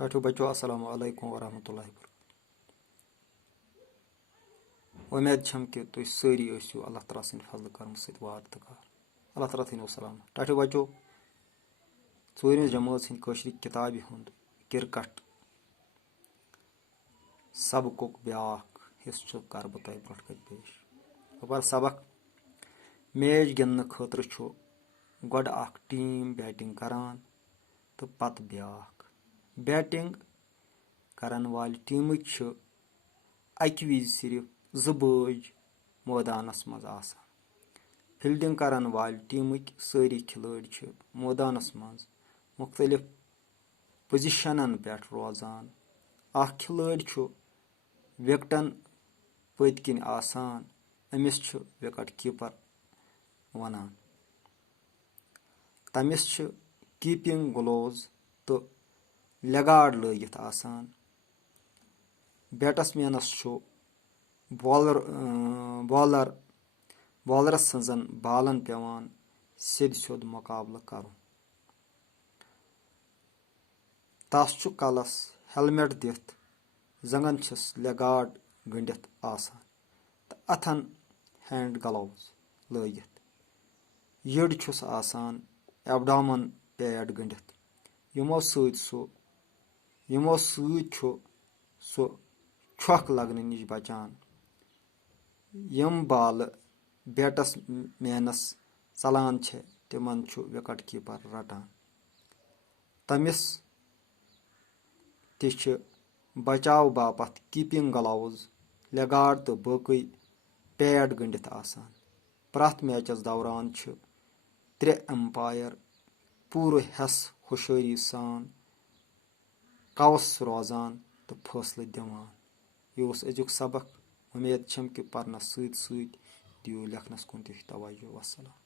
ٹھاٹھو بچو السلام علیکم ورحمۃ اللہ وبرکاتہ اُمید چھم کہ تُہۍ سٲری ٲسِو اللہ تعالیٰ سٕنٛدِ فضلہٕ کرمہٕ سۭتۍ وارٕ تہٕ کار اللہ تعالیٰ تھٲینو سلام ٹھاٹھو بچو ژوٗرمِس جمٲژ ہٕنٛدِ کٲشرِ کِتابہِ ہُنٛد کِرکٹ سبقُک بیٛاکھ حِصہٕ چھُ کرٕ بہٕ تۄہہِ برونٛٹھ کَنہِ پیش خبر سبق میچ گِنٛدنہٕ خٲطرٕ چھُ گۄڈٕ اکھ ٹیٖم بیٹِنٛگ کران تہٕ پتہٕ بیٛاکھ بیٹِنٛگ کرن والہِ ٹیٖمٕکۍ چھِ اکہِ وِزِ صرف 2 بٲج مٲدانس منٛز آسان فیٖلڈِنٛگ کرن والہِ ٹیٖمٕکۍ سٲری کھلٲڑۍ چھِ مٲدانس منٛز مُختٔلِف پوزیشنن پٮ۪ٹھ روزان اکھ کھلٲڑۍ چھُ وِکٹن پٔتۍ کِنۍ آسان أمِس چھُ وِکٹ کیٖپر ونان تٔمِس چھِ کیٖپنگ گلوز تہٕ لیگاڈ لٲگِتھ آسان بیٹسمینس چھُ بالرس سٕنٛزن بالن پیوان سیٚد سیوٚد مُقابلہٕ کرُن تس چھُ کلس ہیلمٹ دِتھ زنٛگن چھِس لیگاڈ گٔنڈِتھ آسان تہٕ اتھن ہینڈ گلوز لٲگِتھ یٔڈ چھُس آسان ایبڈامن پیڈ گٔنڈِتھ یِمو سۭتۍ چھُ سُہ چھۄکھ لگنہٕ نِش بچان یِم بالہٕ بیٹس مینس ژلان چھےٚ تِمن چھُ وِکٹ کیٖپر رٹان تٔمِس تہِ چھِ بچاو باپتھ کیٖپنگ گلوز لیگاڈ تہٕ باقٕے پیڈ گٔنڈِتھ آسان پرٛٮ۪تھ میچس دوران چھِ 3 امپایر پوٗرٕ ہٮ۪س ہُشٲری سان کوس روزان تہٕ فٲصلہٕ دِوان یہِ اوس أزیُک سبق اُمید چھم کہِ پرنس سۭتۍ سۭتۍ دِیِو لیکھنس کُن تہِ توجہ وسلام